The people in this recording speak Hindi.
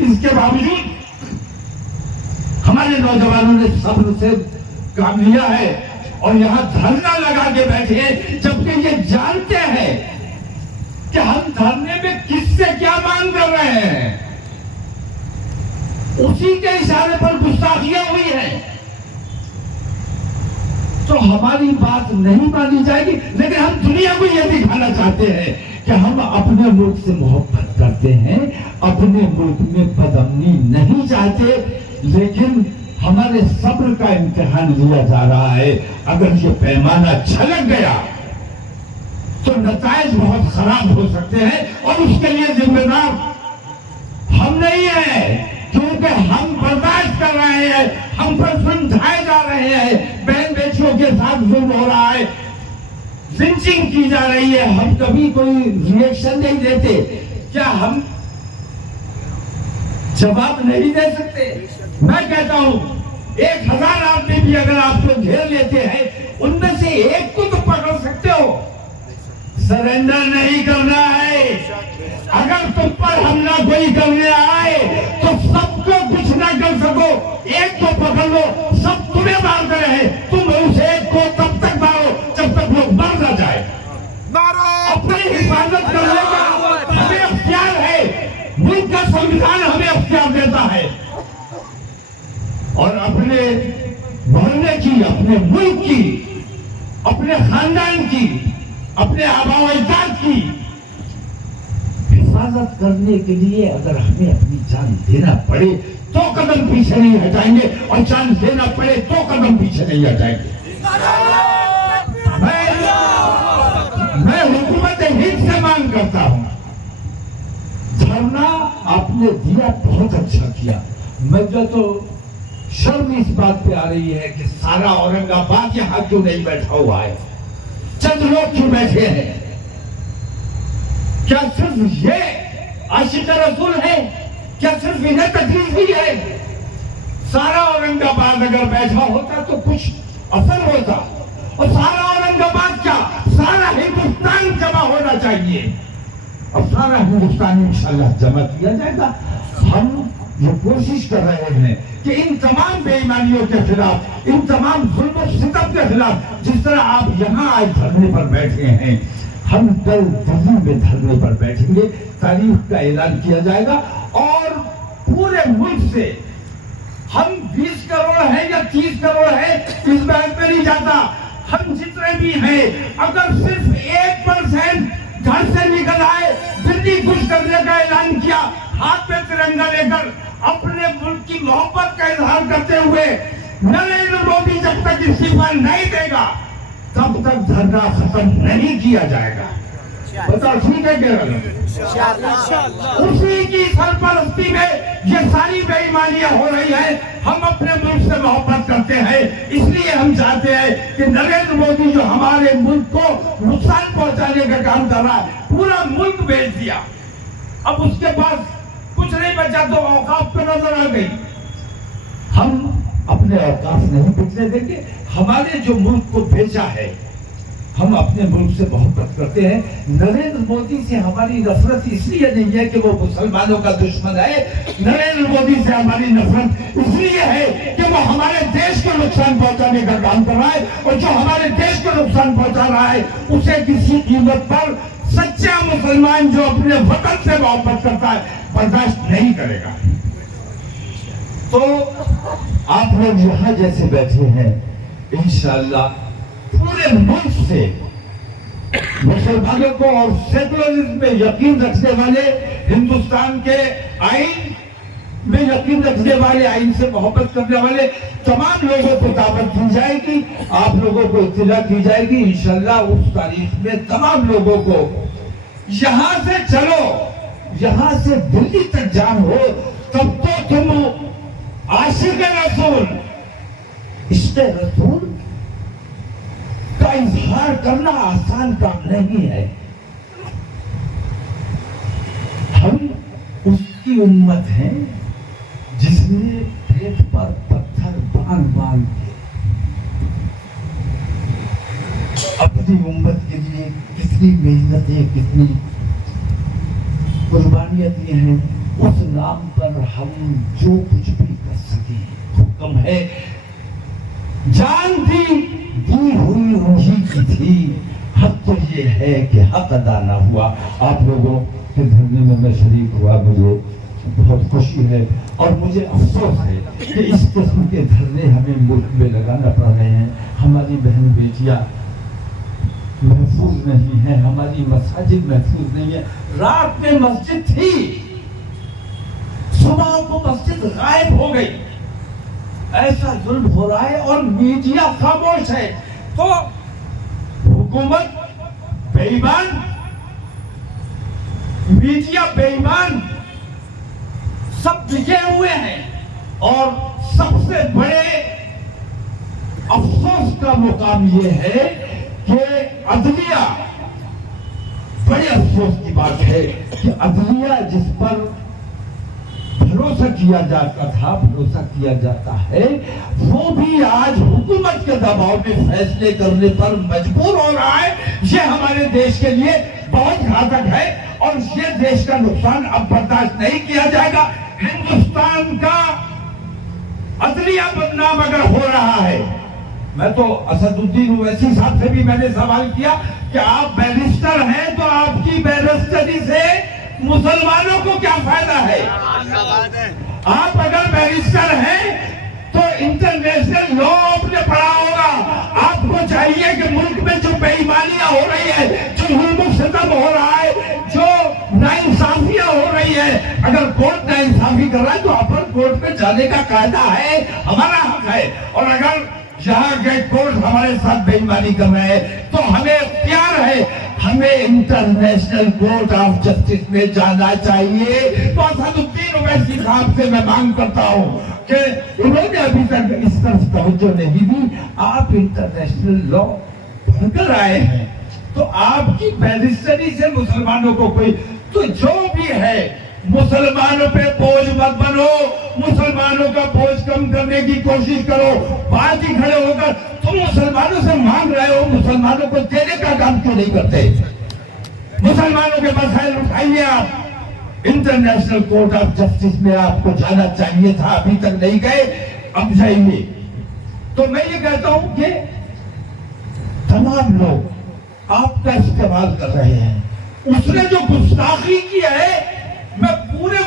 इसके बावजूद हमारे नौजवानों ने सब्र से काम लिया है और यहाँ धरना लगा के बैठे हैं, जबकि ये जानते हैं कि हम धरने में किससे क्या मांग कर रहे हैं। उसी के इशारे पर गुस्ताखियां हुई है तो हमारी बात नहीं मानी जाएगी। लेकिन हम दुनिया को यह दिखाना चाहते हैं कि हम अपने मुल्क से मोहब्बत करते हैं, अपने मुल्क में बदअमनी नहीं चाहते, लेकिन हमारे सब्र का इम्तिहान लिया जा रहा है। अगर ये पैमाना छलक गया तो नताइज बहुत खराब हो सकते हैं और उसके लिए जिम्मेदार हम नहीं है, क्योंकि हम बर्दाश्त कर रहे हैं, हम पर समझाए जा रहे हैं, बहन बेटियों के साथ जुल्म हो रहा है, लिंचिंग की जा रही है, हम कभी कोई रिएक्शन नहीं देते। क्या हम जवाब नहीं दे सकते? मैं कहता हूं 1000 आदमी भी अगर आपको घेर लेते हैं, उनमें से एक को तो पकड़ सकते हो। सरेंडर नहीं करना है। अगर तुम पर हमला कोई करने आए तो सबको कुछ ना कर सको, एक को पकड़ लो, सब तुम्हें मारते रहे, तुम उस एक को तब तक मारो जब तक लोग मर ना जाए। अपनी हिफाजत करने का हमें अख्तियार है, मुल्क का संविधान हमें अख्तियार देता है और अपने मोहल्ले की, अपने मुल्क की, अपने खानदान की, अपने आबा अजदाद की हिफाजत करने के लिए अगर हमें अपनी जान देना पड़े तो कदम पीछे नहीं हटाएंगे और जान देना पड़े तो कदम पीछे नहीं हटाएंगे। मैं हुकूमत हिंद से मांग करता हूं, धरना आपने दिया, बहुत अच्छा किया। मुझे तो शर्म इस बात पे आ रही है कि सारा औरंगाबाद यहां क्यों नहीं बैठा हुआ है, चंद लोग क्यों बैठे हैं? क्या सिर्फ ये आशिक रसूल है? क्या सिर्फ इन्हें तकलीफ हुई है? सारा औरंगाबाद अगर बैठा होता तो कुछ असर होता, और सारा औरंगाबाद क्या, सारा हिंदुस्तान जमा होना चाहिए और सारा हिंदुस्तान इंशाल्लाह जमा किया जाएगा। हम ये कोशिश कर रहे हैं कि इन तमाम बेईमानियों के खिलाफ, इन तमाम जुल्म और सितम के खिलाफ, जिस तरह आप यहाँ आज धरने पर बैठे हैं, हम कल दिल्ली में धरने पर बैठेंगे, तारीख का ऐलान किया जाएगा और पूरे मुल्क से हम 20 करोड़ है या 30 करोड़ है इस बात में नहीं जाता, हम जितने भी हैं, अगर सिर्फ 1% घर से निकल आए, दिल्ली कुछ करने का ऐलान किया, हाथ में तिरंगा लेकर अपने मुल्क की मोहब्बत का इजहार करते हुए, नरेंद्र मोदी जब तक इस्तीफा नहीं देगा तब तक धरना खत्म नहीं किया जाएगा। बताओ ठीक है क्या? उसी की सरपरस्ती में ये सारी बेईमानियां हो रही है। हम अपने मुल्क से मोहब्बत करते हैं, इसलिए हम चाहते हैं कि नरेंद्र मोदी जो हमारे मुल्क को नुकसान पहुंचाने का काम कर रहा है, पूरा मुल्क बेच दिया, अब उसके पास कुछ नहीं बचा तो औकाफ पे नजर आ गई। हम अपने औकाफ नहीं बिकने देंगे। हमारे जो मुल्क को बेचा है, हम अपने मुल्क से मोहब्बत करते हैं। नरेंद्र मोदी से हमारी नफरत इसलिए नहीं है कि वो मुसलमानों का दुश्मन है, नरेंद्र मोदी से हमारी नफरत इसलिए है कि वो हमारे देश को नुकसान पहुंचाने का काम कर रहा है, और जो हमारे देश को नुकसान पहुंचा रहा है उसे किसी कीमत पर सच्चा मुसलमान जो अपने वतन से मोहब्बत करता है बर्दाश्त नहीं करेगा। तो आप लोग यहाँ जैसे बैठे हैं, इंशाअल्लाह पूरे मुल्क से मुसलमानों को और सेकुलरिज्म में यकीन रखने वाले, हिंदुस्तान के आइन में यकीन रखने वाले, आइन से मोहब्बत करने वाले तमाम लोगों को दावत दी जाएगी, आप लोगों को इत्तला की जाएगी। इंशाअल्लाह उस तारीख में तमाम लोगों को यहां से चलो, यहां से दिल्ली तक जान हो, तब तो तुम आशिक रसूल, इश्क़ रसूल का इजहार करना आसान काम नहीं है। हम उसकी उम्मत हैं जिसने पेट पर पत्थर बांध बांध के अपनी उम्मत के लिए कितनी मेहनतें, कितनी कुर्बानियां दी हैं। उस नाम पर हम जो कुछ भी कर सके। हुक्म है, जान दी हुई रूही की थी, हक तो ये है कि हक अदा ना हुआ। आप लोगों के धरने में मैं शरीक हुआ, मुझे बहुत खुशी है और मुझे अफसोस है कि इस किस्म के धरने हमें मुल्क में लगाना पड़ रहे हैं। हमारी बहन बेटियां महफूज नहीं है, हमारी मसाजिद महफूज नहीं है। रात में मस्जिद थी, सुबह को मस्जिद गायब हो गई। ऐसा जुल्म हो रहा है और मीडिया खामोश है। तो हुकूमत बेईमान, मीडिया बेईमान, सब बिके हुए हैं। और सबसे बड़े अफसोस का मुकाम यह है कि अदलिया, बड़े अफसोस की बात है कि अदलिया जिस पर भरोसा किया जाता था, भरोसा किया जाता है, वो भी आज हुकूमत के दबाव में फैसले करने पर मजबूर हो रहा है। ये हमारे देश के लिए बहुत घातक है और ये देश का नुकसान अब बर्दाश्त नहीं किया जाएगा। हिंदुस्तान का अदलिया बदनाम अगर हो रहा है, मैं तो असदुद्दीन ओवैसी साहब से भी मैंने सवाल किया कि आप बैरिस्टर हैं तो आपकी बैरिस्टरी से मुसलमानों को क्या फायदा है? आप अगर बैरिस्टर हैं तो इंटरनेशनल लॉ आपने पढ़ा होगा। आपको चाहिए कि मुल्क में जो बेईमानियां हो रही है, जो जुल्म सितम हो रहा है, जो नाइंसाफियां हो रही है, अगर कोर्ट नाइंसाफी कर रहा है तो अपन कोर्ट में जाने का कायदा है, हमारा हक है। और अगर यहाँ के कोर्ट हमारे साथ बेईमानी कर रहे हैं तो हमें इख्तियार है, हमें इंटरनेशनल कोर्ट ऑफ जस्टिस में जाना चाहिए। तो असदुद्दीन ओवैसी साहब से मैं मांग करता हूँ कि उन्होंने अभी तक इस तरफ तवज्जो नहीं दी। आप इंटरनेशनल लॉ पढ़कर आए हैं तो आपकी बैरिस्टरी से मुसलमानों को कोई, तो जो भी है मुसलमानों पे बोझ मत बनो, मुसलमानों का बोझ कम करने की कोशिश करो। बात ही खड़े होकर तुम मुसलमानों से मांग रहे हो, मुसलमानों को देने का काम क्यों नहीं करते? मुसलमानों के मसाइल उठाइए आप। इंटरनेशनल कोर्ट ऑफ जस्टिस में आपको जाना चाहिए था, अभी तक नहीं गए, अब जाइए। तो मैं ये कहता हूं कि तमाम लोग आपका इस्तेमाल कर रहे हैं। उसने जो गुस्ताखी की है, मैं पूरे